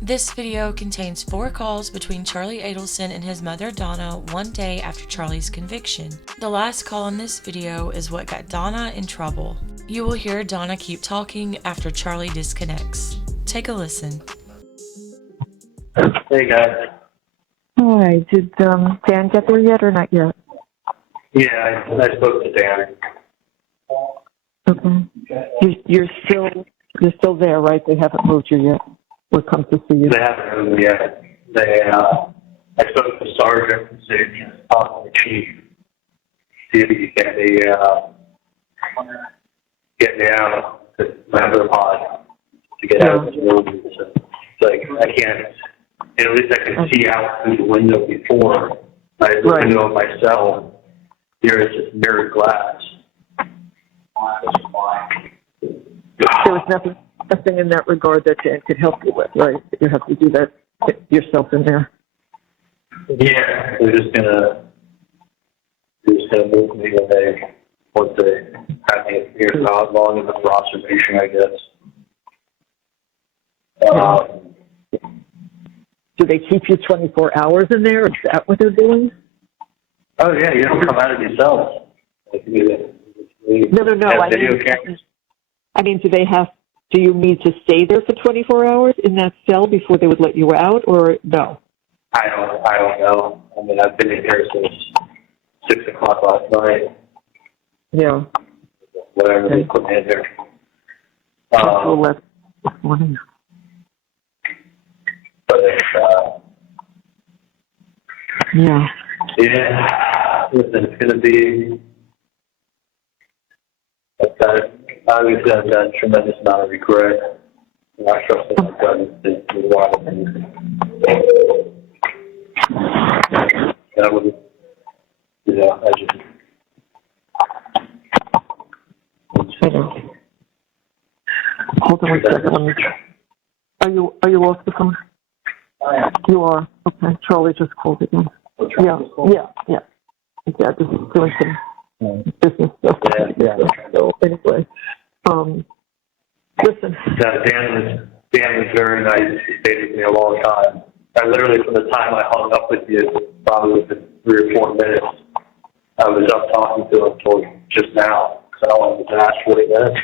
This video contains 4 calls between Charlie Adelson and his mother Donna one day after Charlie's conviction. The last call in this video is what got Donna in trouble. You will hear Donna keep talking after Charlie disconnects. Take a listen. Hey guys. Hi, did Dan get there yet or not yet? Yeah, I spoke to Dan. Okay. You're still there, right? They haven't moved you yet. Or come to see you? They haven't moved yet. I spoke to the sergeant and said, talk to the chief. See if he can get me out to my other pod to get out of this building. So it's like I can't. At least I can see out through the window before. The window of my cell. Here is just mirrored glass. There was nothing in that regard that Dan could help you with, right? You have to do that yourself in there. Yeah, they're just gonna move me once they have me here for how long enough for observation, I guess. Do they keep you 24 hours in there? Is that what they're doing? Oh yeah, you don't come out of yourself. No. I mean, do you need to stay there for 24 hours in that cell before they would let you out, or no? I don't know. I mean, I've been in here since 6 o'clock last night. Yeah. Whatever they put me in there. This morning. But yeah. Listen, it's gonna be. Obviously, I've got a tremendous amount of regret. I trust that I've done a lot of things. That would, I just. I know. Hold on one second. Let me Are you off the phone? I am. You are. Okay. Charlie just called again. Yeah. Yeah, just doing some business stuff. Yeah. So anyway, listen. Dan was very nice. He stayed with me a long time. I literally, from the time I hung up with you, probably within 3 or 4 minutes, I was up talking to him until just now. So I only was asked 40 minutes.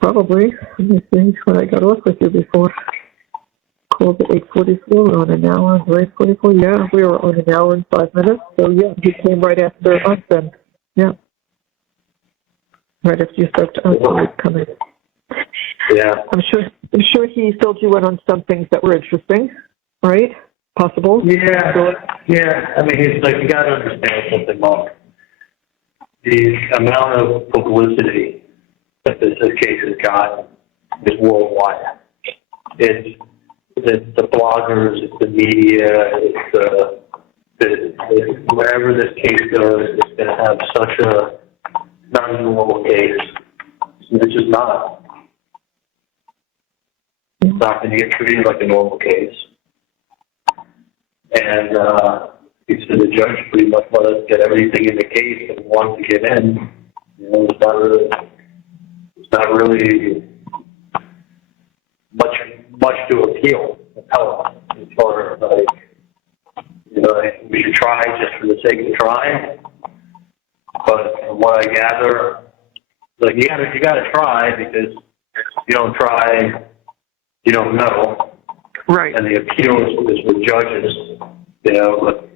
Probably. Let me see when I got off with you before. Called at 8:44. We're on an hour. 8:44. Yeah, we were on an hour and 5 minutes. So yeah, he came right after us then. Yeah. Right after you spoke to us, he was coming. Yeah. I'm sure he filled you in on some things that were interesting, right? Possible? Yeah. I mean, he's like, you got to understand something, Mark. The amount of publicity that this case has gotten is worldwide. It's the bloggers, it's the media, it's wherever this case goes, it's going to have such a non-normal case. It's just not. It's not going to get treated like a normal case. And he said the judge pretty much let us get everything in the case that we wanted to get in. It's not really much to appeal. As far as we should try just for the sake of trying. But from what I gather, like you gotta try, because if you don't try, you don't know. Right. And the appeal is with judges, but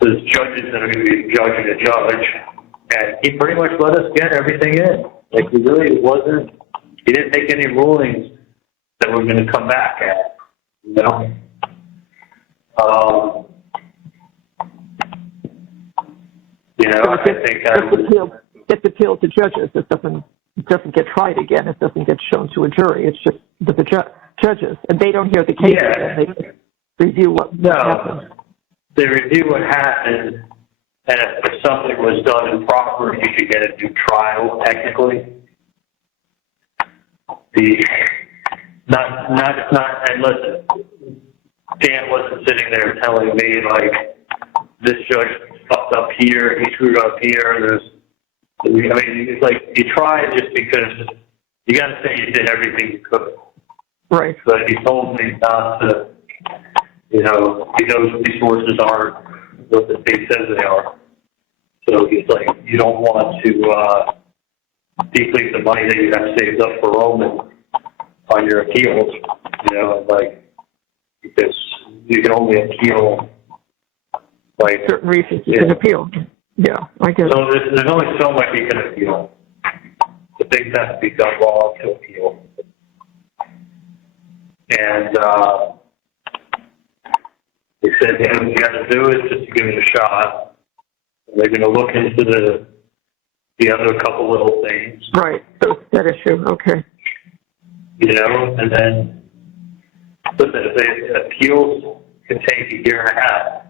there's judges that are going to be judging a judge, and he pretty much let us get everything in. Like he didn't make any rulings that we're going to come back at. I think it's appealed to judges. It doesn't get tried again. It doesn't get shown to a jury. It's just the judges, and they don't hear the case. Yeah. They review what happened. They review what happened, and if something was done improper, you could get a new trial. Technically, and listen, Dan wasn't sitting there telling me like this judge fucked up here, he screwed up here. It's like you tried just because you got to say you did everything you could. Right. But he told me not to, he knows these sources aren't what the state says they are. So he's like, you don't want to deplete the money that you have saved up for Roman on your appeals, because you can only appeal, certain reasons you can appeal. Yeah, I guess. So there's only so much you can appeal. The things have to be done wrong to appeal. And they said, what you got to do is just to give it a shot. And they're going to look into the other couple little things. Right, that issue, okay. And then, listen, if the appeals can take a year and a half,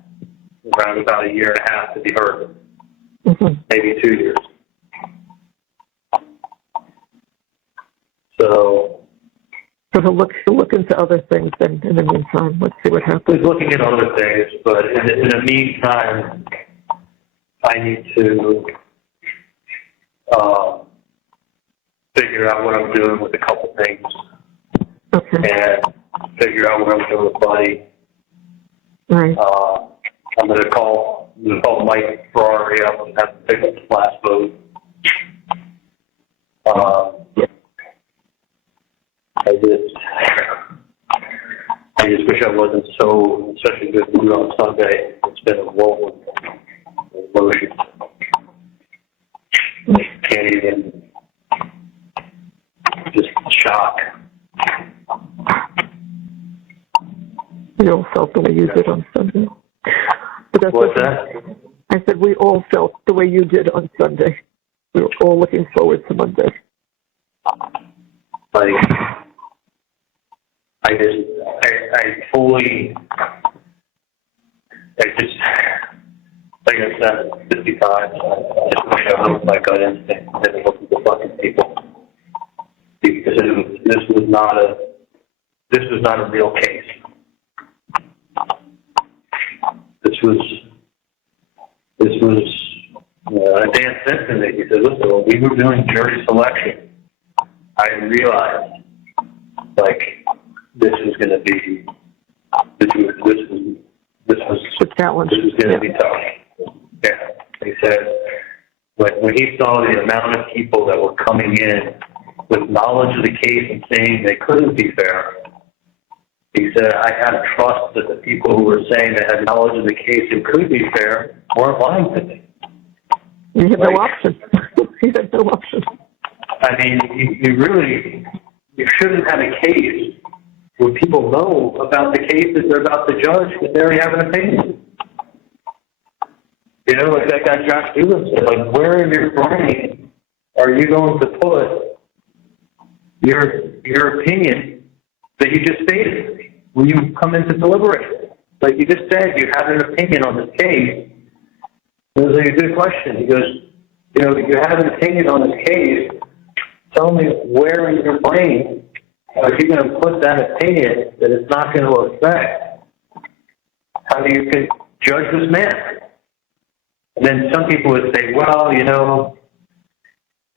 around about a year and a half to be heard, maybe 2 years. So to look into other things then in the meantime. Let's see what happens. He's looking at other things, but in the meantime, I need to figure out what I'm doing with a couple things. Okay. And figure out what I'm doing with Buddy. Right. I'm going to call Mike Ferrari up and have to pick up the last boat. I just wish I wasn't in such a good mood on Sunday. It's been a whirlwind of emotions. Can't even, just shock. We all felt the way you did on Sunday. But What's that? I said we all felt the way you did on Sunday. We were all looking forward to Monday. Like, like I said 50 times, I just wish I looked my gut instinct and didn't look at the fucking people. Because this was not a real case. This was Dan Simpson that he said, listen, when we were doing jury selection, I realized, this was going to be tough. Yeah. He said, when he saw the amount of people that were coming in with knowledge of the case and saying they couldn't be fair, he said, I had to trust that the people who were saying they had knowledge of the case and could be fair weren't lying to me. You had no option. You had no option. I mean, you shouldn't have a case where people know about the case that they're about to judge and they already have an opinion. Like that guy Josh Doolin said, where in your brain are you going to put your opinion that you just stated when you come in to deliberate? Like you just said, you have an opinion on this case. It was a good question. He goes, you have an opinion on this case. Tell me where in your brain are you going to put that opinion that it's not going to affect how you can judge this man? And then some people would say, well,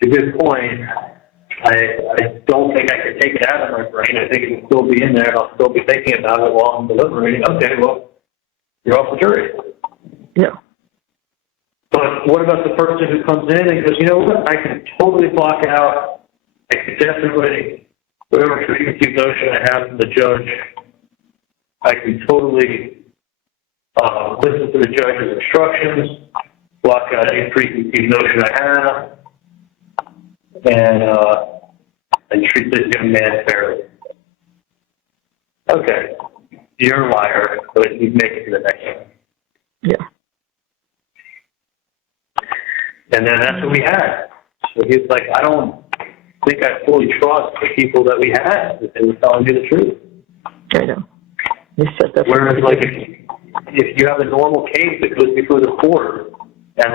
it's a good point. I don't think I can take it out of my brain. I think it can still be in there. I'll still be thinking about it while I'm deliberating. Okay, well, you're off the jury. Yeah. But what about the person who comes in and goes, you know what, I can totally block out, I can definitely, whatever preconceived notion I have from the judge, I can totally listen to the judge's instructions, block out any preconceived notion I have, and treat this young man fairly. Okay, you're a liar, but you make it to the next one. Yeah. And then that's what we had. So he's like, I don't think I fully trust the people that we had, that they were telling me the truth. I know. You said that. Whereas, if you have a normal case that goes before the court, and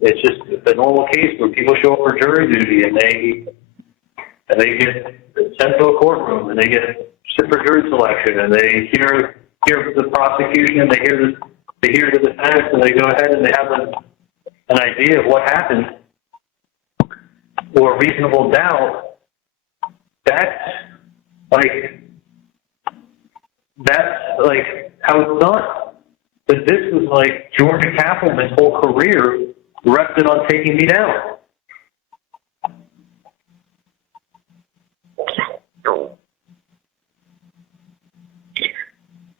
it's just a normal case where people show up for jury duty and they get sent to a courtroom and they get sent for jury selection and they hear the prosecution and they hear the defense and they go ahead and they have an idea of what happened or reasonable doubt. That's Like, that's, like, how it's done. But this was, like, Georgia Kaplan's whole career rested on taking me down.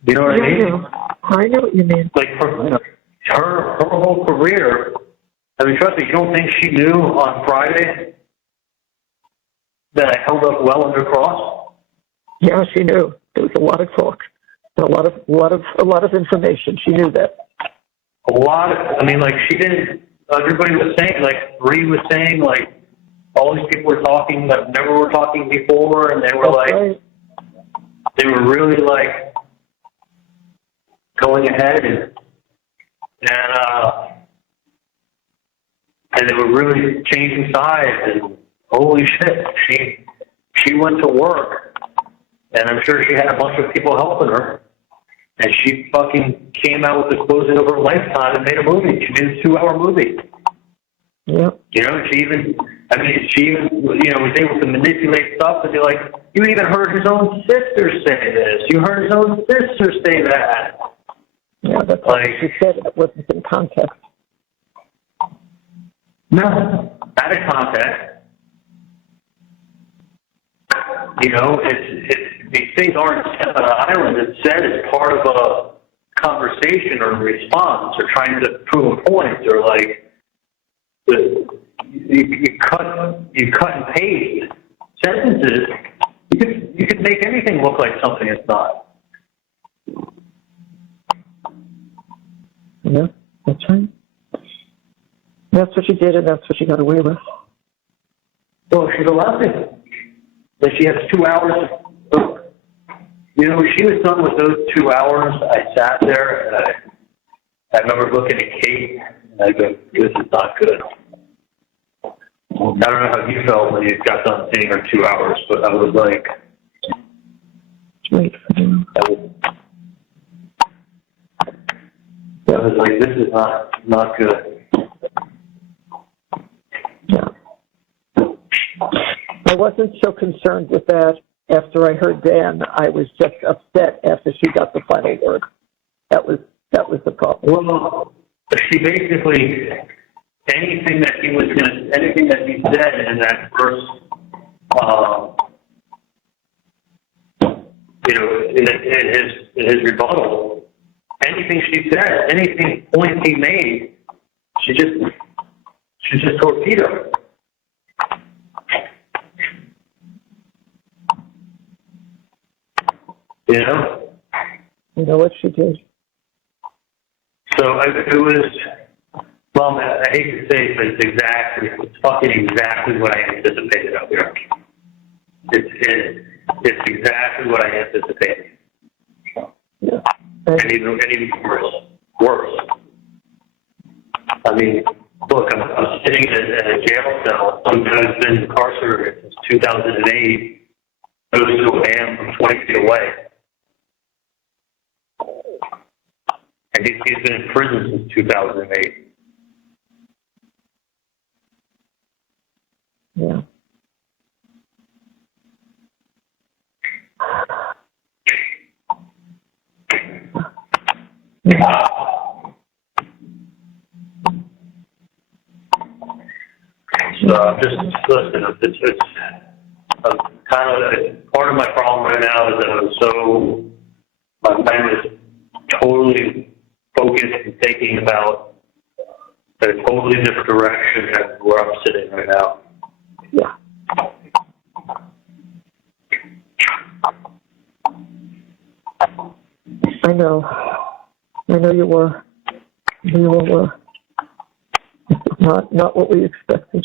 You know what I mean? I know what you mean. Like, her whole career, I mean, trust me, you don't think she knew on Friday that I held up well under cross? Yeah, she knew. There was a lot of talk, and a lot of information. She knew that. I mean, like, she didn't, everybody was saying, like, Bree was saying, like, all these people were talking that never were talking before, and they were Right. they were really, like, going ahead, and they were really changing sides, and holy shit, she went to work, and I'm sure she had a bunch of people helping her, and she fucking came out with the closing of her lifetime and made a movie. She made a 2-hour movie. Yeah. You know, she even, was able to manipulate stuff and be like, you even heard his own sister say this. You heard his own sister say that. Yeah, that's like, what she said. It wasn't in context. No, out of context. You know, these things aren't said on an island. It's said as part of a conversation or a response or trying to prove a point or like you cut and paste sentences. You could make anything look like something it's not. Yeah, that's right. That's what she did, and that's what she got away with. Well, she's allowed to. That she has 2 hours. You know, when she was done with those 2 hours, I sat there and I remember looking at Kate and I go, "This is not good." I don't know how you felt when you got done seeing her 2 hours, but I was like, "This is not good." Yeah. I wasn't so concerned with that after I heard Dan. I was just upset after she got the final word. That was the problem. Well, she basically anything that he said in that first, in his rebuttal, anything she said, anything points he made, she just torpedoed. You know? You know what she did? So it was, well, I hate to say it, but it's fucking exactly what I anticipated out there. It's exactly what I anticipated. Yeah. And even worse. I mean, look, I'm sitting in a jail cell. Some guy's been incarcerated since 2008. Goes to a man from 20 feet away. And he's been in prison since 2008. Yeah. So just listen. It's kind of part of my problem right now is that my mind is totally focused and thinking about a totally different direction than where I'm sitting right now. Yeah. I know you were. You were not what we expected.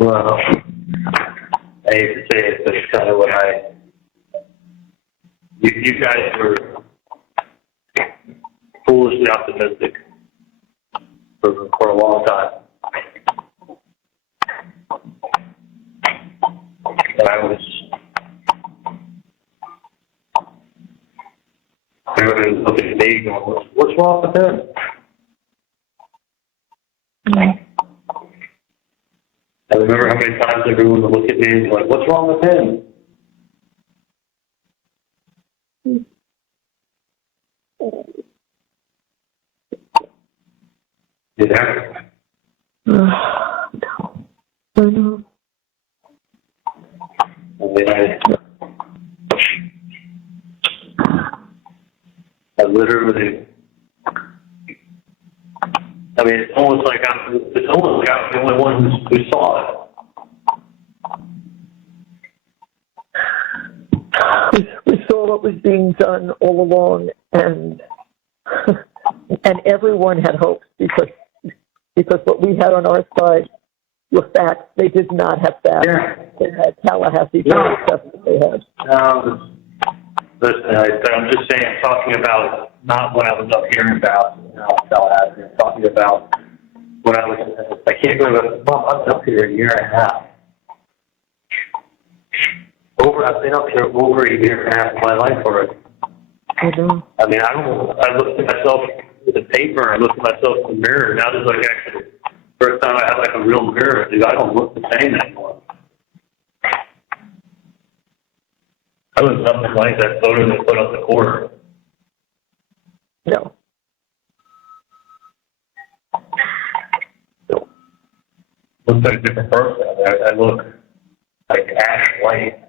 Well, I hate to say it, but it's kind of what you guys were foolishly optimistic for a long time. And everybody was looking at me going, what's wrong with him? Mm-hmm. I remember how many times everyone would look at me and be like, what's wrong with him? You there? No. I know. I mean, I literally, I mean, it's almost like I'm the only one who saw it. We saw what was being done all along, and everyone had hopes because what we had on our side were facts. They did not have facts. Yeah. They had Tallahassee Florida stuff that they had. Listen, I'm just saying, I'm talking about not what I was up hearing about Tallahassee. I'm talking about when I can't believe Mom, I've been up here a year and a half. I've been up here over a year and a half of my life already. I know. I mean, I looked at myself in the paper, I looked at myself in the mirror. Now there's like actually, first time I have like a real mirror, dude, I don't look the same anymore. I was nothing like that photo they put up the corner. No. Looks like a different person. I look like ash white.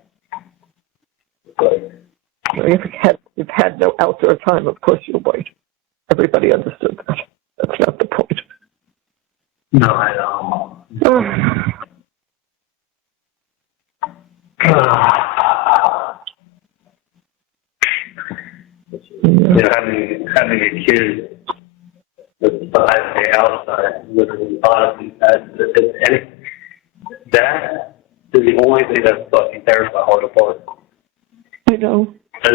You've had no outdoor time, of course you're white. Everybody understood that. That's not the point. No, I know. You know, having a kid that's 5 day outside, literally, honestly, that is the only thing that fucking tears my heart apart. I know. That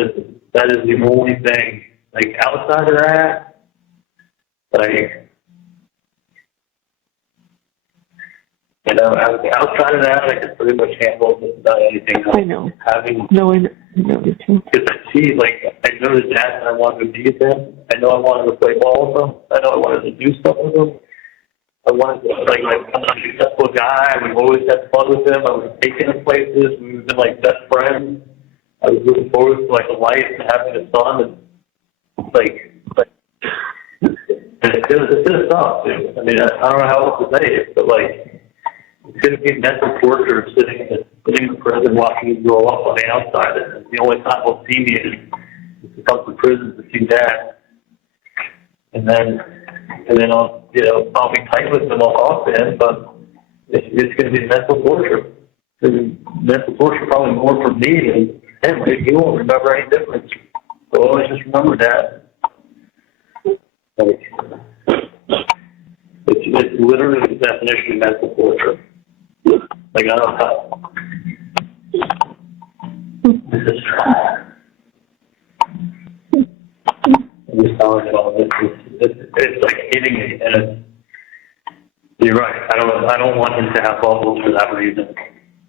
is the only thing. Like, outside of that, like, you know, outside of that, I can pretty much handle just about anything else. I know. I know you too. Because I see, like, I know the dad and I wanted to be with him. I know I wanted to play ball with him. I know I wanted to do stuff with him. I wanted to, like I'm a successful guy. We've always had fun with him. I was taking him places. We've been, like, best friends. I was looking forward to, like, a life and having a son. And, like it's going to suck, dude. I mean, I don't know how else to say it, but, like, it's going to be mental torture sitting in prison watching you grow up on the outside. And the only time he'll see me is to come to prison to see Dad. And then I'll be tight with him, I'll talk to him, but it's going to be mental torture. Mental torture probably more for me than him. He won't remember any difference. So always just remember that. Like, it's literally the definition of mental torture. Like, I don't know. This is I'm just telling you all this. It's like hitting me, and you're right. I don't want him to have bubbles for that reason.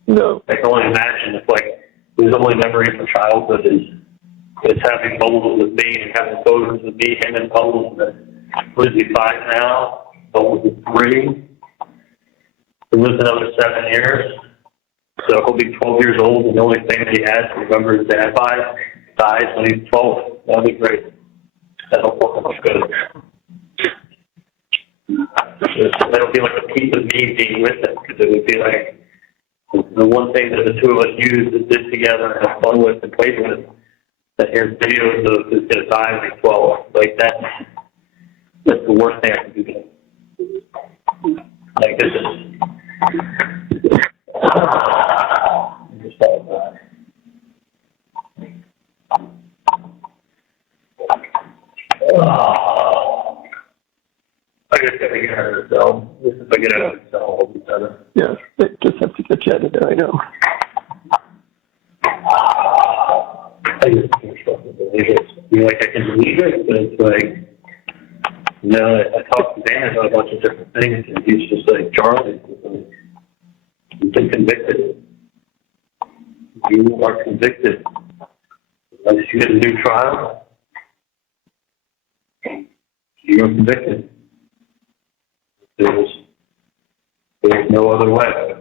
No. I can only imagine if, like, his only memory from childhood is having bubbles with me and having photos with me, him and bubbles. What is he, 5 now? Bubbles is 3. He lives another 7 years. So he'll be 12 years old, and the only thing that he has to remember his dad dies when he's 12. That'll be great. That'll look good. That'll be like a piece of me being with him, because it would be like the one thing that the two of us used and did together and have fun with and played with. That here's videos of is going to die when he's 12. Like that's the worst thing I can do to him. Like this is. Just all that. I just got to get out of the cell. If I get out of the cell, I'll be better. Yes, they just have to get you out of there, I know. I just can't fucking believe it. I mean, like, I can believe it, but it's like, you know, I talked to Dan about a bunch of different things, and he's just like, Charlie, you've been convicted. You are convicted. Unless you get a new trial, you're convicted. There's no other way.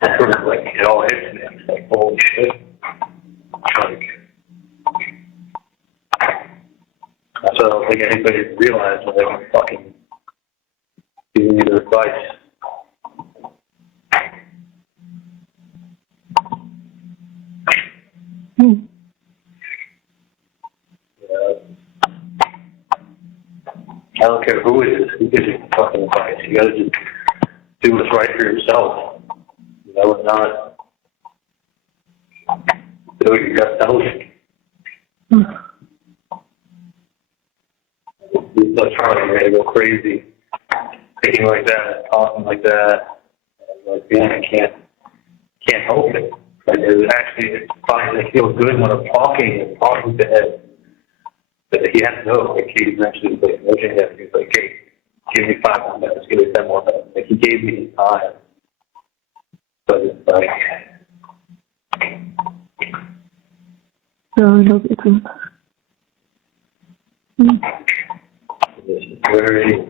That's sort of like, it all hits me. It's like, holy shit. Like, I don't think anybody realized when they were fucking giving you their advice. I don't care who it is, who gives you fucking advice. You gotta just do what's right for yourself. You know, and not do what your gut tells you. You let Charlie go crazy, thinking like that, talking like that. And like, man, I can't help it. Like, it finally feels good when I'm talking to him. But he had to know, like, he eventually was like, he was like, hey, give me 5 more minutes, give me 10 more minutes. Like, he gave me his time. But it's like, no, I know you too. it's very,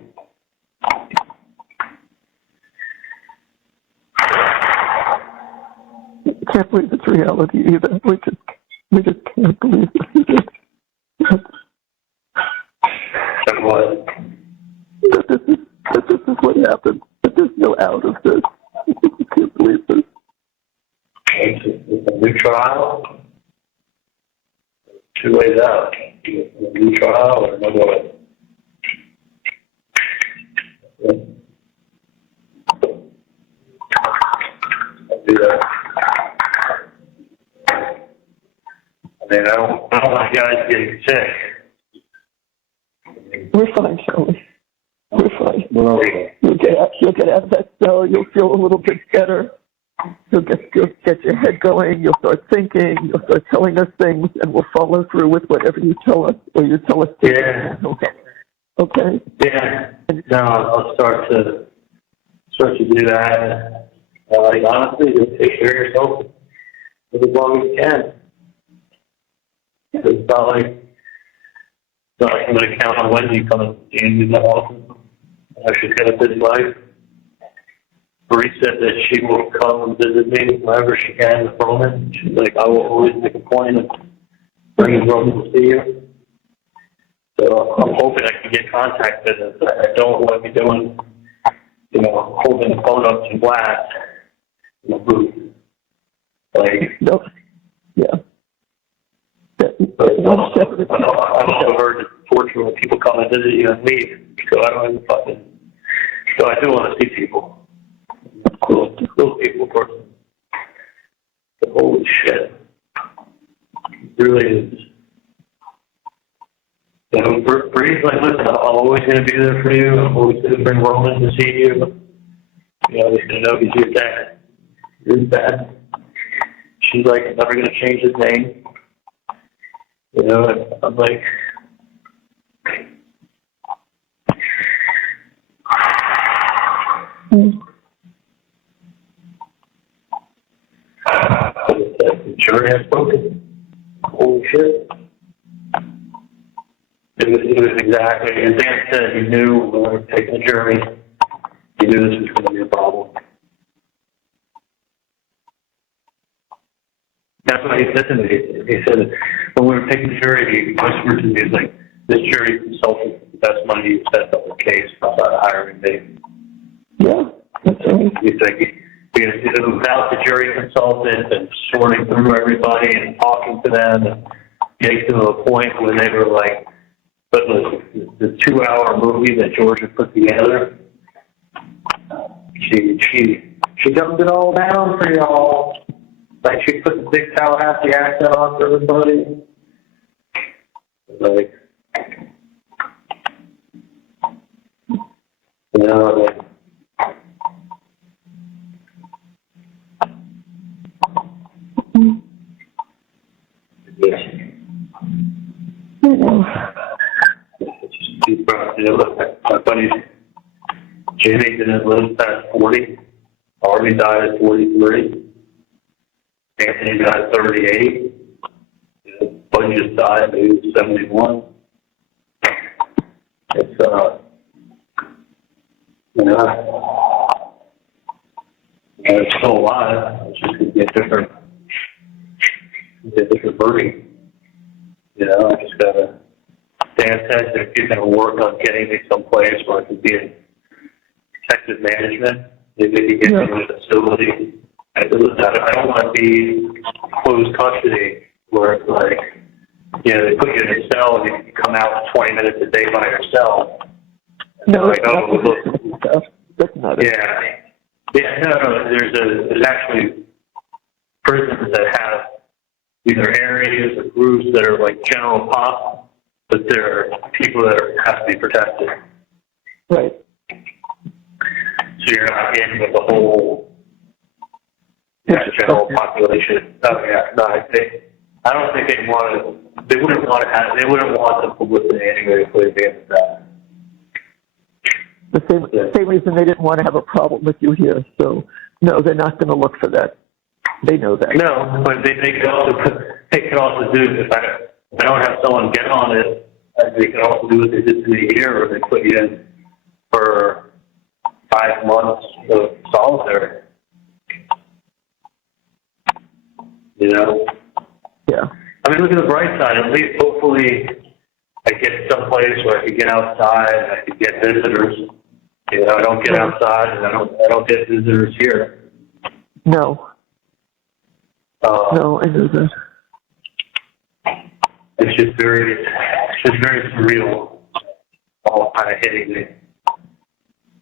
I can't believe it's reality either. We just can't believe it. that was, that this is what happened. That there's no out of this. I can't believe this. it's a new trial. 2 ways out. A new trial or another way. I'll do that. I mean, I don't want guys getting sick. We're fine, Charlie. We're fine. We're okay. You'll get out of that cell. You'll feel a little bit better. You'll get your head going. You'll start thinking. You'll start telling us things, and we'll follow through with whatever you tell us, or you tell us to. Yeah. Okay. Yeah. No, I'll start to do that. Like, honestly, just take care of yourself as long as you can. It's not like I'm going to count on Wendi coming to see you that often. She's got a busy life. Bree said that she will come and visit me whenever she can with Roman. She's like, I will always make a point of bringing Roman to see you. So I'm hoping I can get contact visits. I don't want to be doing, holding the phone up to blast in the booth. Like, Nope. Yeah. I've also heard that fortunately people come and visit you and leave. So I don't even fucking. So I do want to see people. Cool people, person. But holy shit. It really is. Bree's like, listen, I'm always going to be there for you. I'm always going to bring Roman to see you. He's going to know he's your dad. You're his dad. She's like, I'm never going to change his name. And I'm like, the jury has spoken. Holy shit. It was exactly, as Dan said, he knew when we were taking the jury, he knew this was going to be a problem. That's what he said to me. He said, when we were taking the jury, he whispered to me, he's like, this jury consultant is the best money you've spent on the case outside of hiring me. Yeah, that's right. He's like, because it was without the jury consultant and sorting through everybody and talking to them and getting to a point where they were like, but the 2-hour movie that Georgia put together, she dumbed it all down for y'all. Like, she put the big Tallahassee accent on for everybody. Like, like, my buddy Jimmy didn't live past 40. Harvey died at 43. Anthony died at 38. Buddy just died, he was 71. It's, it's still alive. It's just going to be a different version. I just gotta Dan said that he's going to work on getting me someplace where I could be in protective management. Maybe get me in a facility. I don't want to be closed custody where it's like, you know, they put you in a cell and you come out 20 minutes a day by yourself. No, like, that's not it. Yeah, no. There's actually prisons that have either areas or groups that are like general pop, but there are people that have to be protected. Right. So you're not in with the whole general population. Oh yeah, no, I don't think they wouldn't want the publicity anyway if they did that. The same reason they didn't want to have a problem with you here. So no, they're not going to look for that. They know that. No, but they can also do if I don't have someone get on it. They can also do what they did to me here, or they put you in for 5 months of solitary. You know? Yeah. I mean, look at the bright side. At least, hopefully, I get someplace where I can get outside. I can get visitors. You know, I don't get outside, and I don't get visitors here. No. No, I know that. It's just very surreal. All kind of hitting me,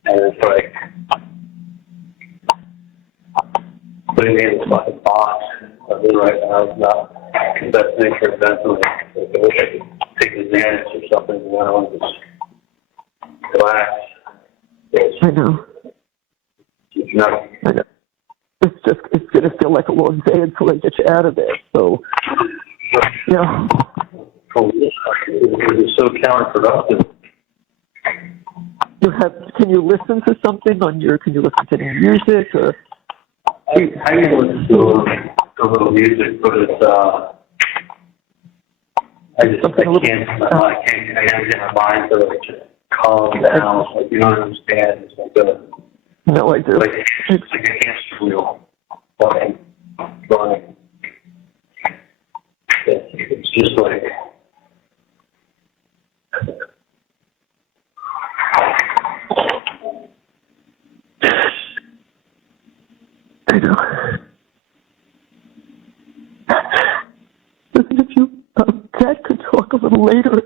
and it's like putting me in this fucking box. I'm in right now. It's not the best thing for mentally. Like, I wish I could take advantage or something, you know, and just relax. I know. I know. It's going to feel like a long day until they get you out of there. So, yeah. It's so counterproductive. Can you listen to something can you listen to any music or? I can listen to a little music, but it's I can't get my mind to like just calm down. Like, you don't understand. It's like no, I do. Like it's like a hamster wheel running. It's just like. I know. Listen, if you, Dad could talk a little later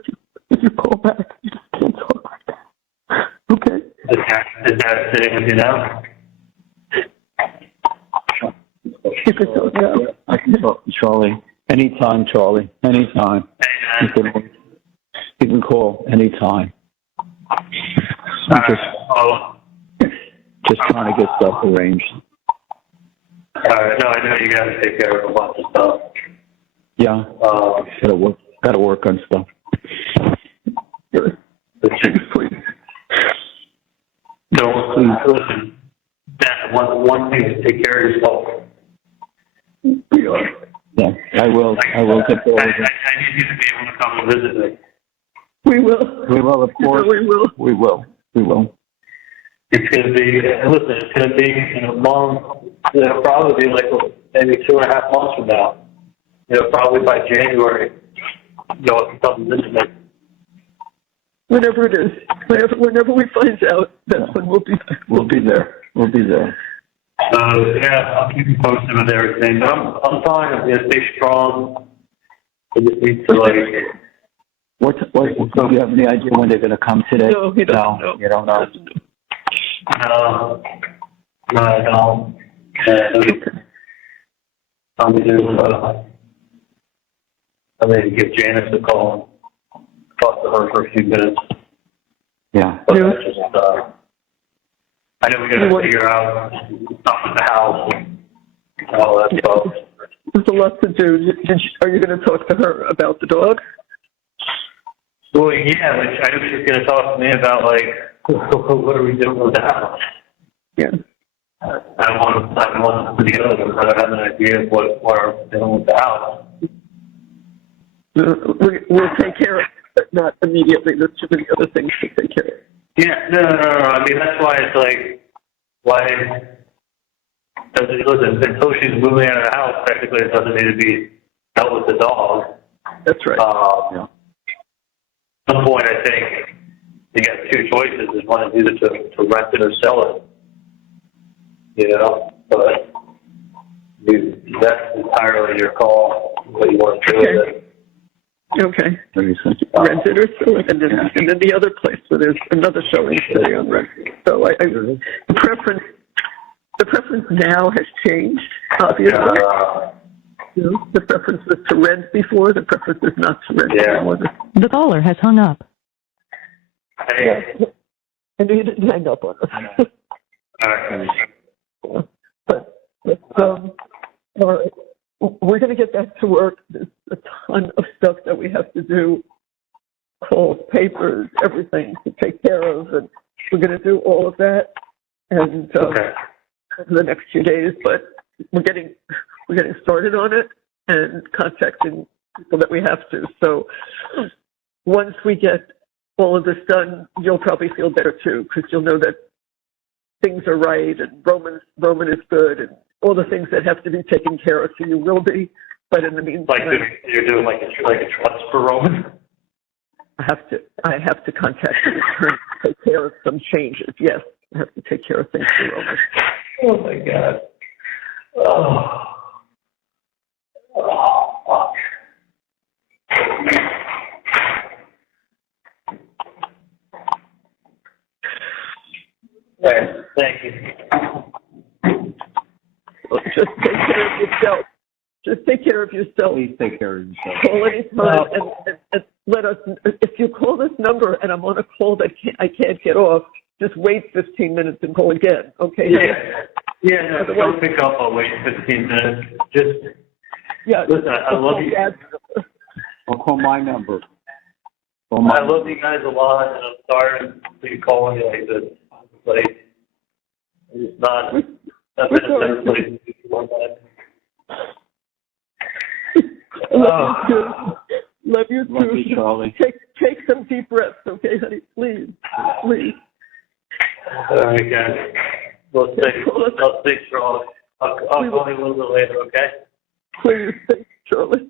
if you call back. You just can't talk like that. Okay? Is that sitting with you now? You can talk now. I can talk to Charlie. Anytime, Charlie. Anytime. You can call anytime. Just trying to get stuff arranged. No, I know you got to take care of a bunch of stuff. Yeah. Gotta work on stuff. No, listen. That one thing is take care of yourself. Yeah, I will get I over it. need you to be able to come and visit me. We will. We will, of course. We will. We will. It's going to be, listen, it's going to be in a month. It'll probably be like maybe 2.5 months from now. Probably by January, you'll come and visit me. Whenever it is. Whenever we find out, that's when we'll be there. We'll be there. We'll be there. Yeah, I'll keep you posted with everything. But I'm fine. I'm going to stay strong. I just need to, like... Do you have any idea when they're going to come today? No, he doesn't know. You don't know? No, I don't. I'm going to give Janice a call and talk to her for a few minutes. Yeah. But I know we got to figure out stuff at the house and all that stuff. There's a lot to do. Are you going to talk to her about the dog? Well, yeah, I know she's going to talk to me about, like, what are we doing with the house? Yeah. I want to put together, but I have an idea of what we're doing with the house. We'll take care of it, but not immediately. There's too many other things to take care of. Yeah, no. I mean, that's why it's like, listen, until she's moving out of the house, technically it doesn't need to be dealt with the dog. That's right. Yeah. some point, I think you got two choices: is one is either to rent it or sell it. But that's entirely your call. What you want to do with it. Okay. Rent it or sell it, and then the other place where there's another showing today on rent. So the preference now has changed, obviously. The preference was to rent before. The preference is not to rent anymore. The caller has hung up. Hey. And you didn't hang up on us. All right. But all right. We're going to get back to work. There's a ton of stuff that we have to do, calls, papers, everything to take care of, and we're going to do all of that and over the next few days. But we're getting started on it and contacting people that we have to. So once we get all of this done, you'll probably feel better too, because you'll know that things are right and Roman is good and all the things that have to be taken care of, so you will be. But in the meantime, you're doing like a trust for Roman. I have to contact the attorney to take care of some changes. Yes, I have to take care of things for Roman. Oh my God. Fuck. Right. Thank you. Well, just take care of yourself. Just take care of yourself. Please take care of yourself. Call anytime and let us. If you call this number and I'm on a call that I can't get off, just wait 15 minutes and call again. Okay? Yeah. No, don't pick up. I'll wait 15 minutes. Listen. I love you. I'll call my number. I love you guys a lot, and I'm sorry for you calling me like this. Like, it's not been a better place to do one time. Love you too. Love you, Charlie. Take some deep breaths, okay, honey? Please. All right, guys. I'll stay strong. I'll call you a little bit later, okay? Please, thanks, Charlie.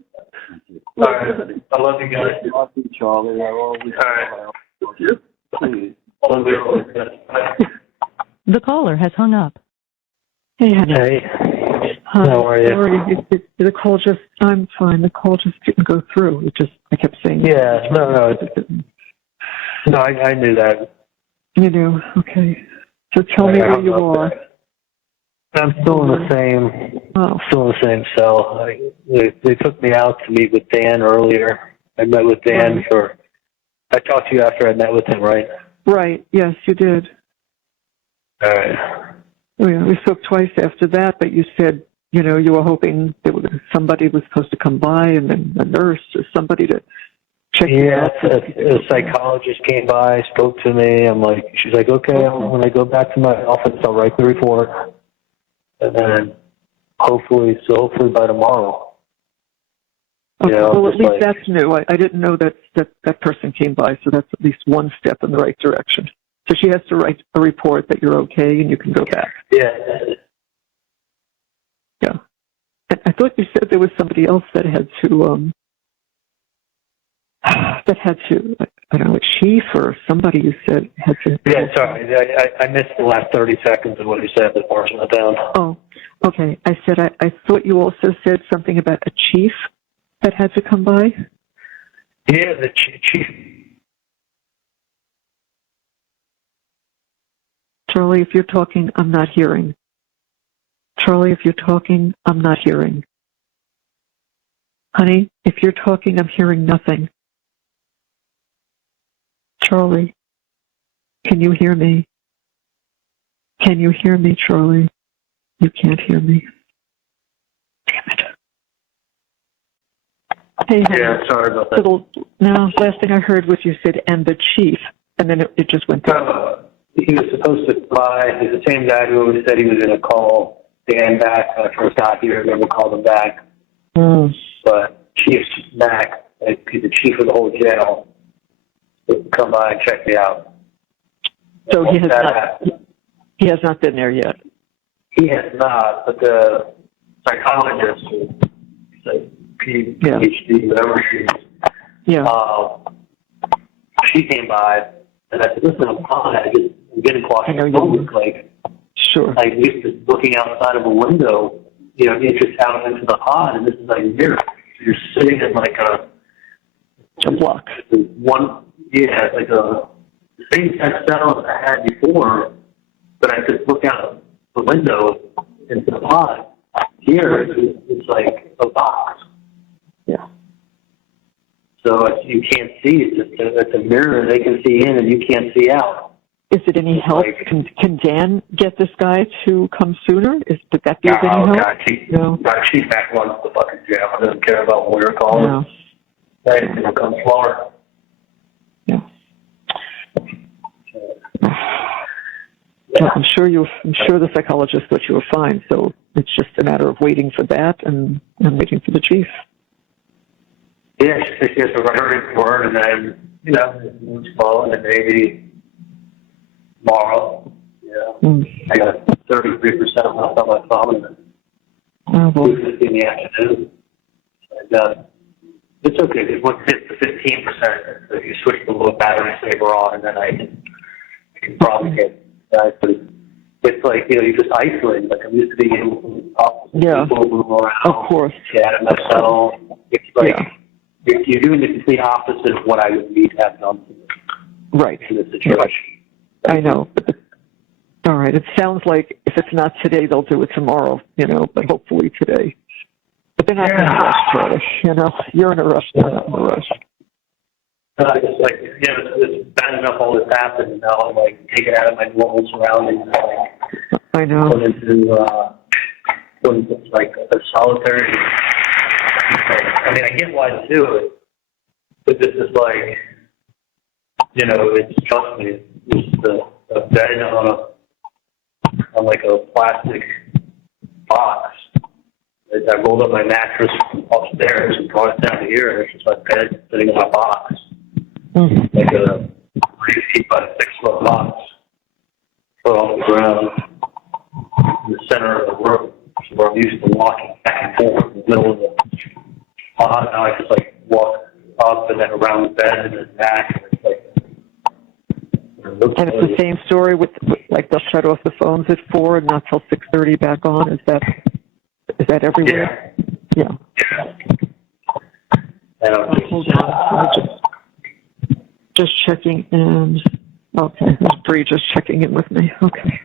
All right. I love you guys. I love you, Charlie. I always All right. Please. The caller has hung up. Hey, honey. Hey. How are you? Sorry, the call just, I'm fine. The call just didn't go through. I kept saying. Yeah, no, I knew that. You do? Okay. So tell me where you are. I'm still in the same cell. They took me out to meet with Dan earlier. I met with Dan I talked to you after I met with him, right? Right. Yes, you did. All right. We spoke twice after that, but you said, you were hoping somebody was supposed to come by, and then a nurse or somebody to check you out. Yeah, a psychologist came by, spoke to me. She's like, okay, when I go back to my office, I'll write the report. And then hopefully by tomorrow. Okay, well, at least that's new. I didn't know that person came by, so that's at least one step in the right direction. So she has to write a report that you're okay and you can go back. Yeah. Yeah. I thought you said there was somebody else that had to, I don't know, a chief or somebody you said had to. Yeah, sorry. I missed the last 30 seconds of what you said before I shut down. Oh, okay. I said, I thought you also said something about a chief that had to come by. Yeah, the chief. Charlie, if you're talking, I'm not hearing. Charlie, if you're talking, I'm not hearing. Honey, if you're talking, I'm hearing nothing. Charlie, can you hear me? Can you hear me, Charlie? You can't hear me. Damn it. Hey, honey. Yeah, sorry about that. No, last thing I heard was you said, and the chief, and then it just went down. He was supposed to fly. He's the same guy who always said he was going to call Dan back when I first got here. Never called him back. But Chief Mack, he's the chief of the whole jail, would come by and check me out. So he has not been there yet. He has not, but the psychologist, PhD, whatever she is, she came by, and I said, listen, I'm fine. I'm getting claustrophobic. Like, sure. I'm used to looking outside of a window, you know, inches out into the pod, and this is like mirror. You're sitting in like a block. It's like the same text sound I had before, but I could look out the window into the pod. Here, it's like a box. Yeah. So you can't see. It's a mirror. They can see in, and you can't see out. Is it any help? Can Dan get this guy to come sooner? Would that be of any help? God, she's back once the fucking jail. I doesn't care about where it calls. No. Right, it'll come slower. Yeah. Well, I'm sure the psychologist thought you were fine. So it's just a matter of waiting for that and waiting for the chief. Yeah, she has to write her report, and then it's slow, and then maybe tomorrow. I got 33% left on my phone, and 2:50 in the afternoon. And it's okay. If once it hits the 15%, if you switch the little battery saver on, and then I can probably get that. But it's like, you just isolate. Like I'm used to being able to talk to people, move around, of course, chat at myself. It's like you're doing the complete opposite of what I would need to have done right in this situation. I know. All right. It sounds like if it's not today, they'll do it tomorrow, but hopefully today. But they're not in a rush, Charlie. You're in a rush. They're not in a rush. It's like, it's bad enough all this happened, and now I'm like taken out of my normal surroundings. And, like, I know. Put into like a solitary. I mean, I get why they do it, but this is like, it's trust me, it's a bed on like a plastic box. I rolled up my mattress upstairs and brought it down here, and it's just my bed sitting in my box. Like a 3 feet by 6 foot box. Put on the ground in the center of the room, where I'm used to walking back and forth in the middle of the pod. Now I just like walk up and then around the bed and then back. And it's like, and it's the same story with like they'll shut off the phones at 4 and not till 6:30 back on. Is that everywhere? Yeah. Hold on. Just checking in. Okay, that's Bree just checking in with me. Okay.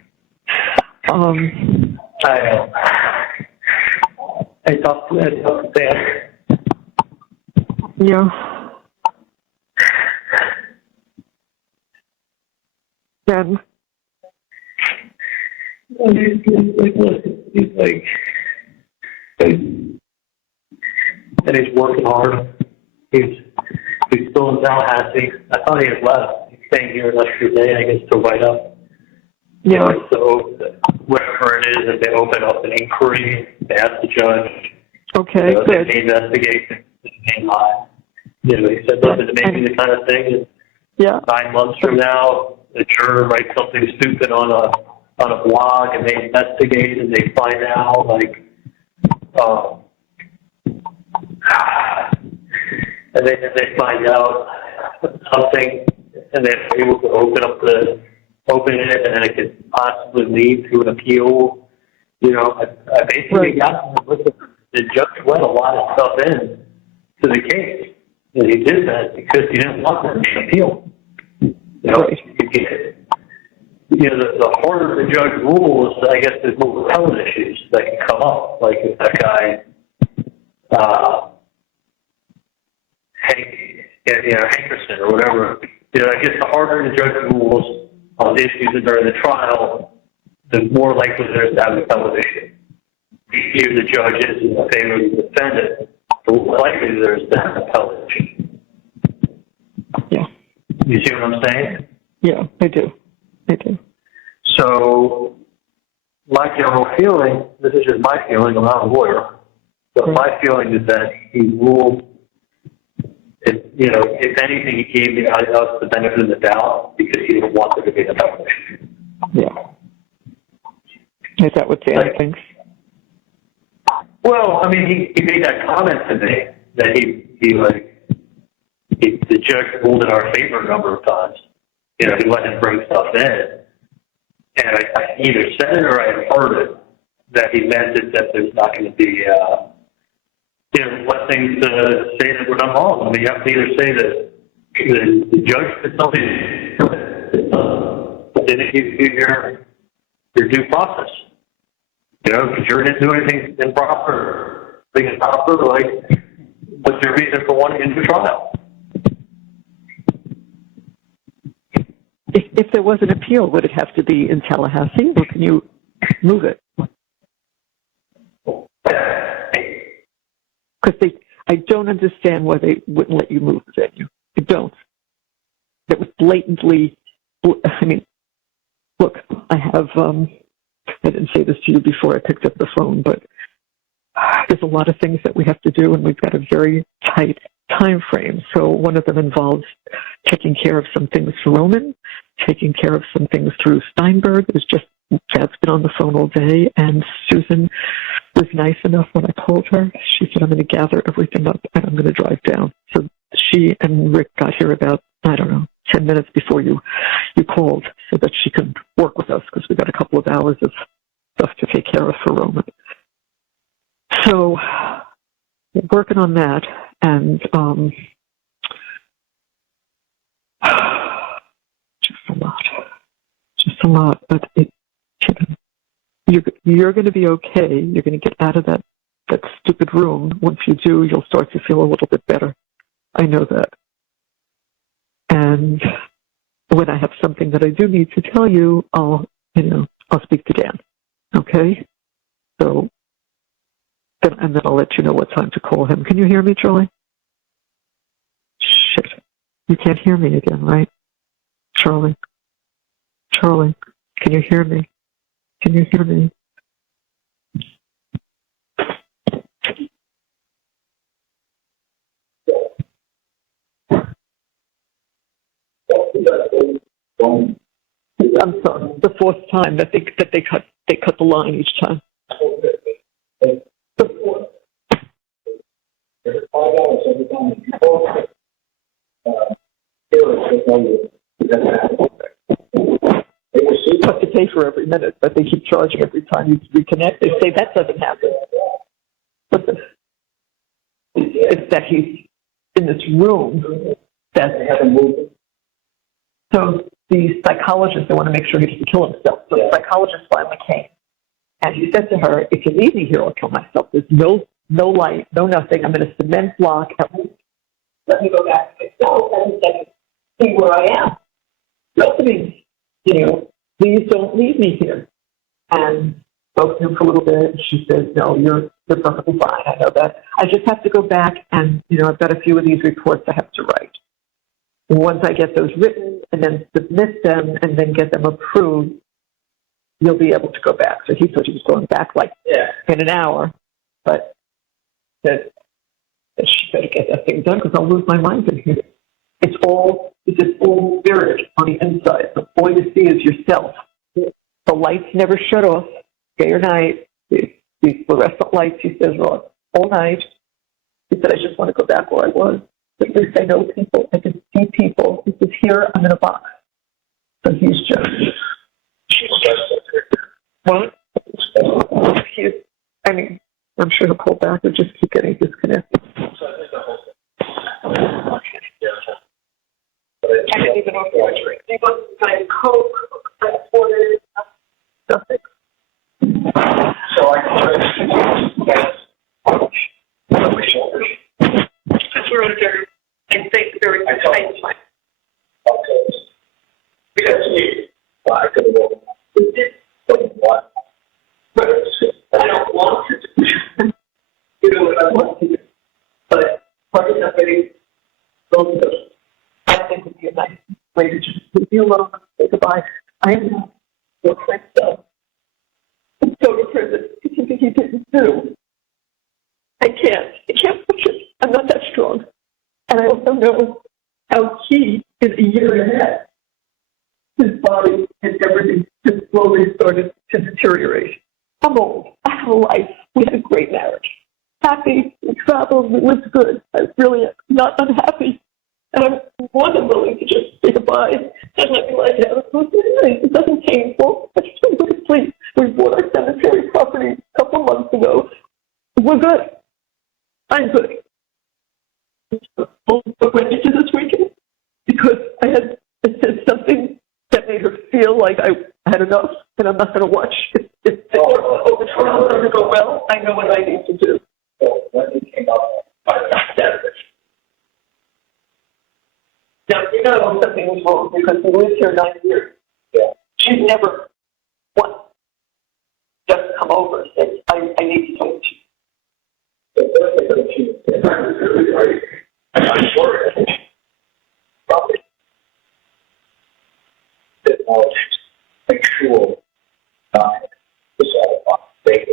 I talked to Dan. Yeah. Dan. He's like, and he's working hard. He's still in Tallahassee. I thought he had left. He's staying here an extra day, I guess, to write up. Yeah. So whatever it is, if they open up an inquiry, they ask the judge. Okay, good. They investigation. He said, listen, it may be the kind of thing that 9 months from now, the juror writes something stupid on a blog, and they investigate, and they find out, and then they find out something, and they're able to open it, and then it could possibly lead to an appeal. I basically got the judge let a lot of stuff in to the case, and he did that because he didn't want there to be an appeal. The harder the judge rules, I guess there's more appellate issues that can come up, like if that guy, Hankerson or whatever. I guess the harder the judge rules on issues during the trial, the more likely there is to have an appellate issue. If the judge is in favor of the defendant, the more likely there is to have an appellate issue. Yeah. You see what I'm saying? Yeah, I do. So, my general feeling, this is just my feeling, I'm not a lawyer, but my feeling is that he ruled, if anything, he gave us the benefit of the doubt because he didn't want there to be an appellate issue. Yeah. Is that what Dan thinks? Well, I mean, he made that comment to me that he the judge ruled in our favor a number of times. You know, he let him bring stuff in. And I either said it or I had heard it, that he meant it, that there's not going to be, you know, let things say that we're not wrong. I mean, you have to either say that the judge did something that didn't give you your due process. You know, if the jury didn't do anything improper, like, what's your reason for wanting to do trial? If there was an appeal, would it have to be in Tallahassee, or can you move it? Because I don't understand why they wouldn't let you move the venue. I don't. It was blatantly, I mean, look, I have, I didn't say this to you before I picked up the phone, but there's a lot of things that we have to do, and we've got a very tight time frame. So one of them involves taking care of some things for Roman, taking care of some things through Steinberg. It was just, Chad's been on the phone all day, and Susan was nice enough when I told her. She said, I'm going to gather everything up, and I'm going to drive down. So she and Rick got here about, I don't know, 10 minutes before you called, so that she could work with us, because we got a couple of hours of stuff to take care of for Roman. So we're working on that, and just a lot, but you're going to be okay. You're going to get out of that stupid room. Once you do, you'll start to feel a little bit better. I know that. And when I have something that I do need to tell you, I'll speak to Dan. Okay? So, and then I'll let you know what time to call him. Can you hear me, Charlie? Shit. You can't hear me again, right? Charlie, can you hear me? Can you hear me? I'm sorry. The fourth time that they cut the line each time. You have to pay for every minute, but they keep charging every time you reconnect. They say that doesn't happen. But it's that he's in this room that they haven't moved. So the psychologist, they want to make sure he doesn't kill himself. So the psychologist finally came, and he said to her, if you leave me here, I'll kill myself. There's no light, no nothing. I'm in a cement block. Let me go back to myself and see where I am. Nothing, please don't leave me here. And spoke to him for a little bit, and she said, no, you're perfectly fine. I know that. I just have to go back and, I've got a few of these reports I have to write. Once I get those written and then submit them and then get them approved, you'll be able to go back. So he thought he was going back in an hour, but that she better get that thing done because I'll lose my mind in here. It's all spirit on the inside. The all you see is yourself. The lights never shut off, day or night. These fluorescent lights, he says, are on all night. He said, I just want to go back where I was. At least I know people. I can see people. He says, here, I'm in a box. So he's just... What? I'm sure he'll pull back or just keep getting disconnected. I didn't even know if he was drinking. He wasn't buying Coke, transported, nothing. So I on my shoulders. That's where I very, and think very tight. Because I could have walked. What? But I don't want to do what I want to do. But part of that getting both of those, I think would be a nice way to just leave me alone and say goodbye. I am not with myself. I'm so to prison. It's something he didn't do. I can't push it. I'm not that strong. And I also know how he is a year ahead. His body and everything just slowly started to deteriorate. I'm old. I have a life. We had a great marriage. Happy. We traveled. We lived good. I really am not unhappy. And I'm more than willing to just say goodbye and let me lie down. It doesn't painful. I just want to go to sleep. We bought our cemetery property a couple months ago. We're good. I'm good. But when did you this weekend? Because I said something that made her feel like I had enough, and I'm not going to watch. If the trial doesn't go well, I know what I need to do. So when it came up on Saturday. Now, you know something was wrong because we lived here 9 years. Yeah. She's never once just come over and said, I need to talk to you. I'm sure probably that make sure this all they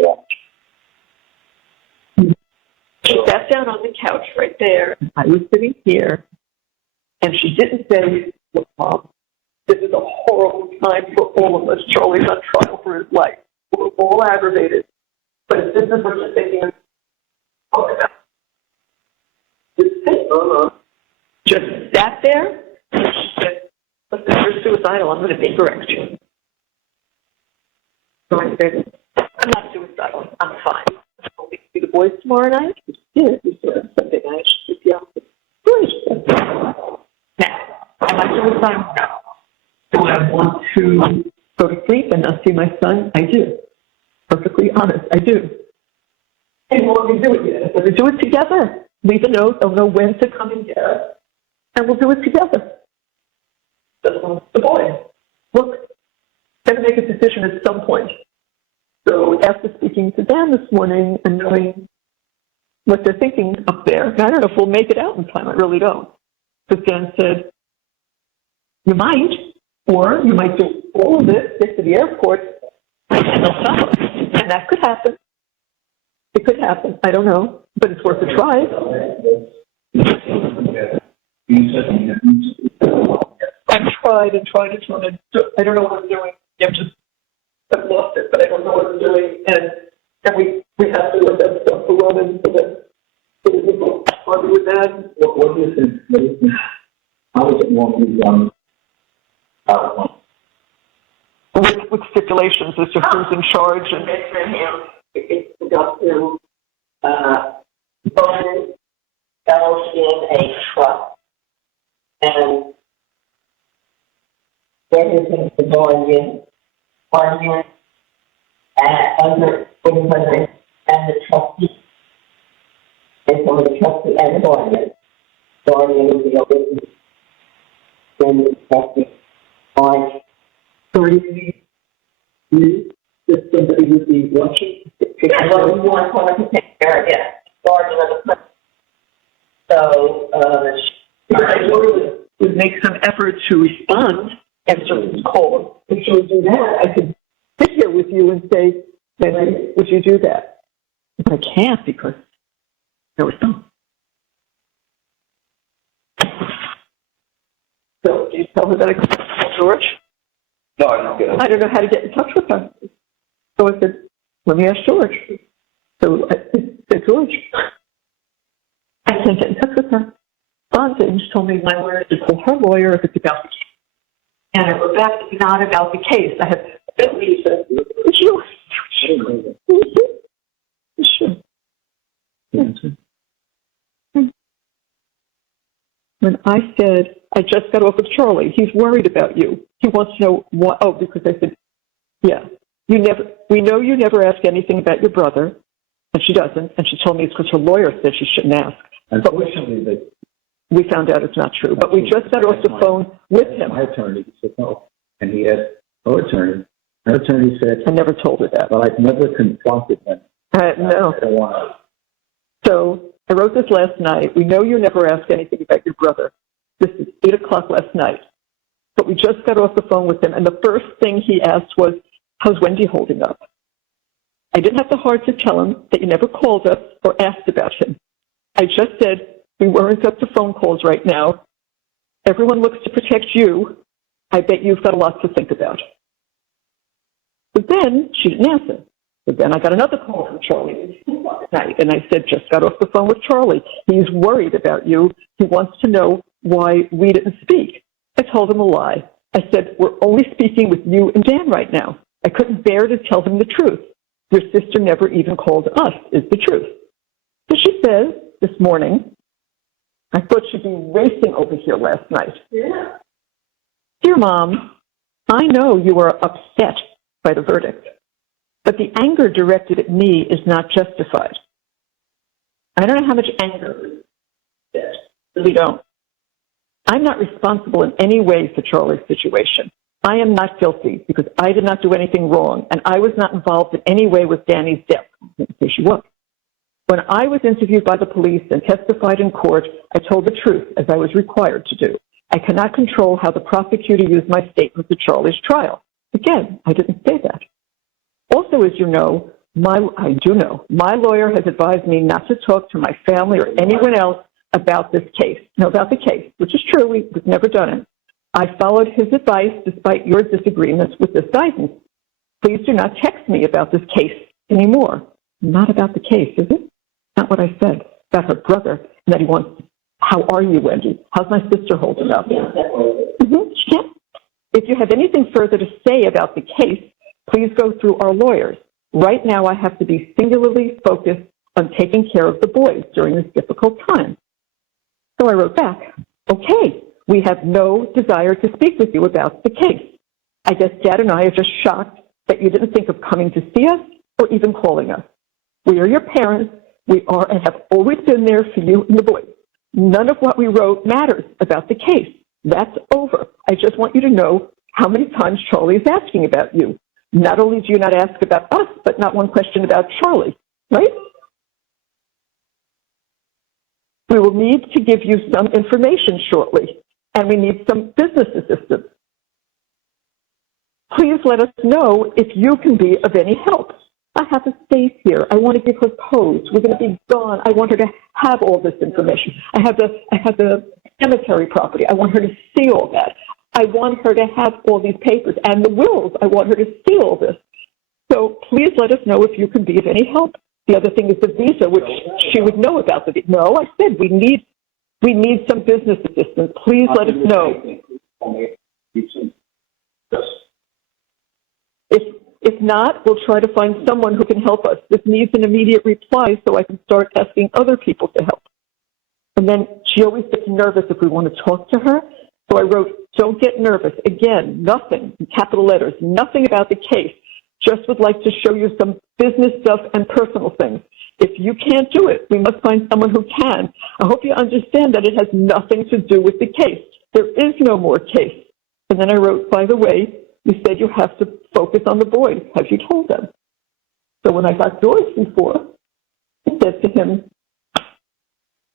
She sat down on the couch right there. I was sitting here, and she didn't say, "Look, Mom, this is a horrible time for all of us. Charlie's on trial for his life. We're all aggravated. But if this is what you're thinking, just sat there, and she said, listen, you're suicidal. I'm going to take correction. So I said, I'm not suicidal. I'm fine. I'll see the boys tomorrow night. Yeah, we saw them Sunday night. Yeah. Good. Now, am I suicidal? No. Do I want to go to sleep and not see my son? I do. Perfectly honest, I do. And what we do it yet? We'll do it together. Leave a note. They'll know when to come and get us. And we'll do it together. The boy. Look, got to make a decision at some point. So after speaking to Dan this morning and knowing what they're thinking up there, I don't know if we'll make it out in time. I really don't. Because Dan said, you might, or you might do all of this, get to the airport, and they'll stop us. And that could happen. It could happen. I don't know. But it's worth a try. I've tried and tried and tried. I don't know what I'm doing. I've lost it, but I don't know what I'm doing. And we have to let that stuff for Roman so that we'll argue with that. What do you think? How does it want to be done? With stipulations as to who's in charge and it's got to Bowman sells in a truck and everything to Garcia under and the trustee. And so the trustee and the Garcia is the other then the trustee on 30 somebody would be watching. Well, we want someone to take care of it. So, I would make some effort to respond after this call. If she would do that, I could sit here with you and say, would you do that? But I can't because there was some. So, do you tell her that I could call George? No, I don't get it. I don't know how to get in touch with her. So I said, let me ask George. So I said, George, I can't get in touch with her. Bonza told me my lawyer to call her lawyer if it's about the case. And if it's not about the case, I have at least said, sure. When I said, I just got off with Charlie, he's worried about you. He wants to know what, because I said, yeah, we know you never ask anything about your brother, and she doesn't, and she told me it's because her lawyer said she shouldn't ask. Unfortunately, we found out it's not true, but we just got off the phone with him. My attorney said no, and he asked her attorney. Her attorney said, I never told her that. But I've never confronted them. No. I don't want to. So I wrote this last night. We know you never ask anything about your brother. This is 8 o'clock last night. But we just got off the phone with him, and the first thing he asked was, how's Wendi holding up? I didn't have the heart to tell him that you never called us or asked about him. I just said, we weren't up to phone calls right now. Everyone looks to protect you. I bet you've got a lot to think about. But then she didn't answer. But then I got another call from Charlie at night, and I said, just got off the phone with Charlie. He's worried about you. He wants to know why we didn't speak. I told him a lie. I said, we're only speaking with you and Dan right now. I couldn't bear to tell him the truth. Your sister never even called us, is the truth. So she says this morning, I thought she'd be racing over here last night. Yeah. Dear Mom, I know you are upset by the verdict, but the anger directed at me is not justified. I don't know how much anger there is. Really don't. I'm not responsible in any way for Charlie's situation. I am not guilty because I did not do anything wrong, and I was not involved in any way with Danny's death. Here she was. When I was interviewed by the police and testified in court, I told the truth, as I was required to do. I cannot control how the prosecutor used my statements at Charlie's trial. Again, I didn't say that. Also, as you know, my lawyer has advised me not to talk to my family or anyone else about this case. No, about the case, which is true. We've never done it. I followed his advice despite your disagreements with this guidance. Please do not text me about this case anymore. Not about the case, is it? Not what I said. About her brother, and that he wants, how are you, Wendi? How's my sister holding up? She can't. If you have anything further to say about the case, please go through our lawyers. Right now, I have to be singularly focused on taking care of the boys during this difficult time. So I wrote back, okay, we have no desire to speak with you about the case. I guess Dad and I are just shocked that you didn't think of coming to see us or even calling us. We are your parents. We are and have always been there for you and the boys. None of what we wrote matters about the case. That's over. I just want you to know how many times Charlie is asking about you. Not only do you not ask about us, but not one question about Charlie, right? We will need to give you some information shortly, and we need some business assistance. Please let us know if you can be of any help. I have a space here. I want to give her pose. We're going to be gone. I want her to have all this information. I have the cemetery property. I want her to see all that. I want her to have all these papers and the wills. I want her to see all this. So please let us know if you can be of any help. The other thing is the visa, which she would know about the visa. No, I said we need some business assistance. Please let us know. If not, we'll try to find someone who can help us. This needs an immediate reply so I can start asking other people to help. And then she always gets nervous if we want to talk to her. So I wrote, don't get nervous. Again, nothing, in capital letters, nothing about the case. Just would like to show you some business stuff and personal things. If you can't do it, we must find someone who can. I hope you understand that it has nothing to do with the case. There is no more case. And then I wrote, by the way, you said you have to focus on the boys. Have you told them? So when I got George before, I said to him,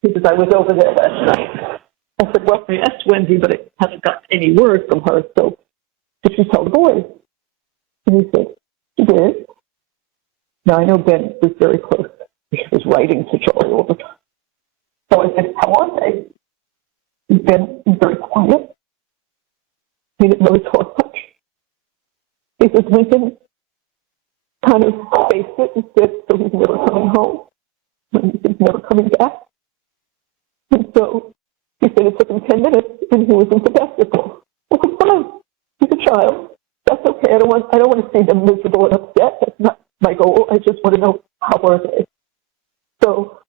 because I was over there last night, I said, well, I asked Wendi, but I haven't got any word from her, so did she tell the boys? And he said, she did. Now, I know Ben was very close. He was writing to Charlie all the time. So I said, how are they? And Ben was very quiet. He didn't really talk much. He said, Lincoln kind of faced it and said, so he's never coming home. And he's never coming back. And so he said it took him 10 minutes and he was into basketball. Well, it's fine. He's a child. That's okay. I don't want to see them miserable and upset. That's not my goal. I just want to know how are they. So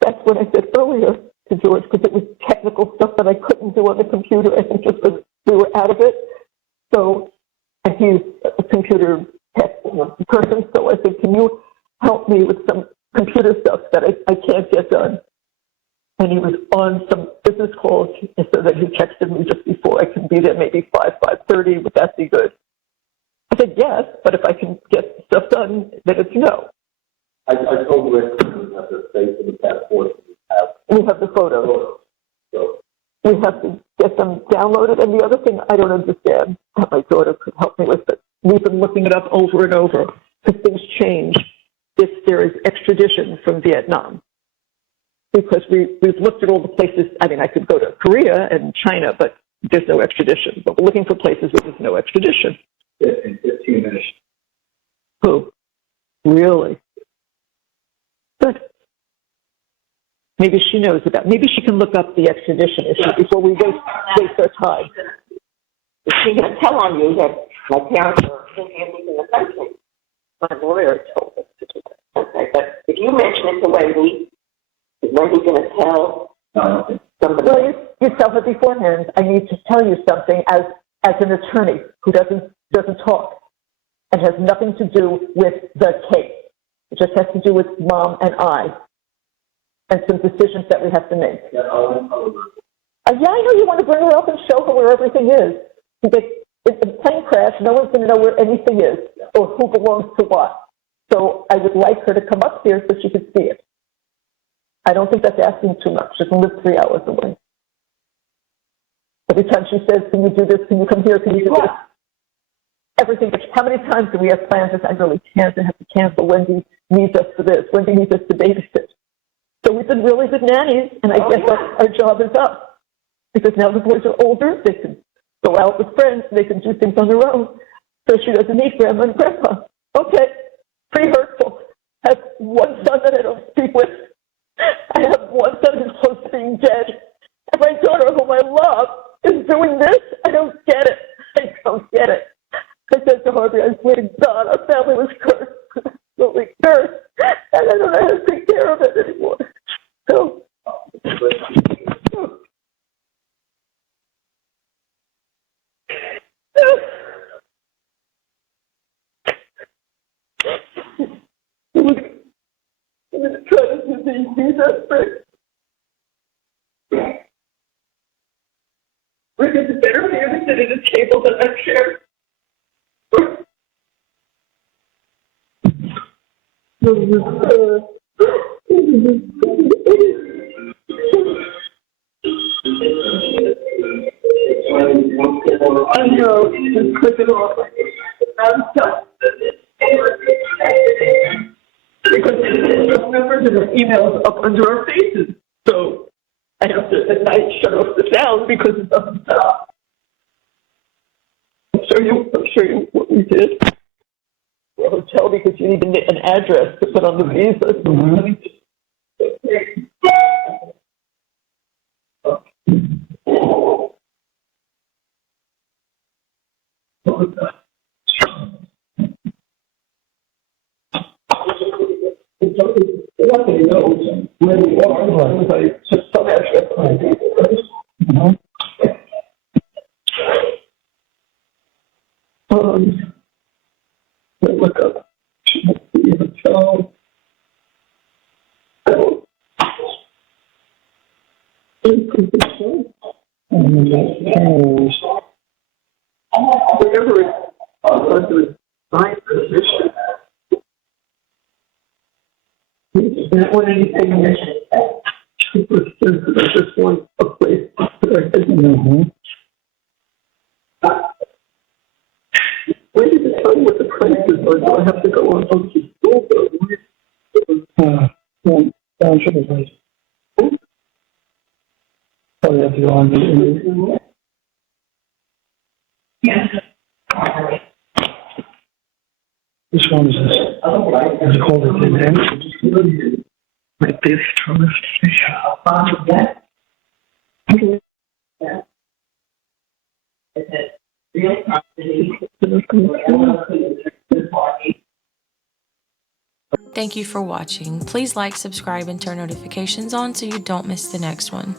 that's what I said earlier to George, because it was technical stuff that I couldn't do on the computer. I think just because we were out of it. So, and he's a computer tech person. So I said, can you help me with some computer stuff that I can't get done? And he was on some business calls, so that he texted me just before I can be there, maybe 5:30. Would that be good? I said yes, but if I can get stuff done, then it's no. I told Rick we have the space in the passport. We have the photos. So. We have to get them downloaded. And the other thing I don't understand that my daughter could help me with, but we've been looking it up over and over because things change if there is extradition from Vietnam. Because we've looked at all the places. I mean, I could go to Korea and China, but there's no extradition. But we're looking for places where there's no extradition. In 15 minutes. Who? Really? Good. Maybe she knows about. Maybe she can look up the extradition issue before we waste our time. Is she going to tell on you that my parents are in the country? My lawyer told us to do that. Okay, but if you mention it to Wendi, is Wendi going to tell somebody? Well, you tell her beforehand. I need to tell you something as an attorney who doesn't talk and has nothing to do with the case. It just has to do with Mom and I and some decisions that we have to make. Yeah, I know you want to bring her up and show her where everything is. Because it's a plane crash, no one's going to know where anything is or who belongs to what. So I would like her to come up here so she could see it. I don't think that's asking too much. She can live 3 hours away. Every time she says, can you do this? Can you come here? Can you do this? Everything. How many times do we have plans that I really can't and have to cancel? Wendi needs us for this. Wendi needs us to babysit. So we've been really good nannies, and I guess our job is up. Because now the boys are older, they can go out with friends, they can do things on their own. So she doesn't need grandma and grandpa. Okay, pretty hurtful. I have one son that I don't speak with. I have one son who's close to being dead. And my daughter, whom I love, is doing this. I don't get it. I don't get it. I said to Harvey, I swear to God, our family was cursed. Absolutely cursed. And I don't know how to take care of it anymore. So, I'm going to try to do these aspects. We're going to better for you to sit at a table than a chair. I know, just click it off. I'm tough. Because there's numbers and emails up under our faces. So I have to at night shut off the sound because it doesn't stop. I'll show you what we did. A hotel because you need an address to put on the visa. Nobody knows where we are unless I just some address on the visa. Look up. The hotel. Whatever it's under my position. I don't want anything super sensitive. I just want a place that I can know. When did it tell you what the prices are? Do I have to go on to school? I'm sure there's right. Probably have to go on to Which one is this? Is it called a hitmen? Like this, Thomas. Thank you for watching. Please like, subscribe, and turn notifications on so you don't miss the next one.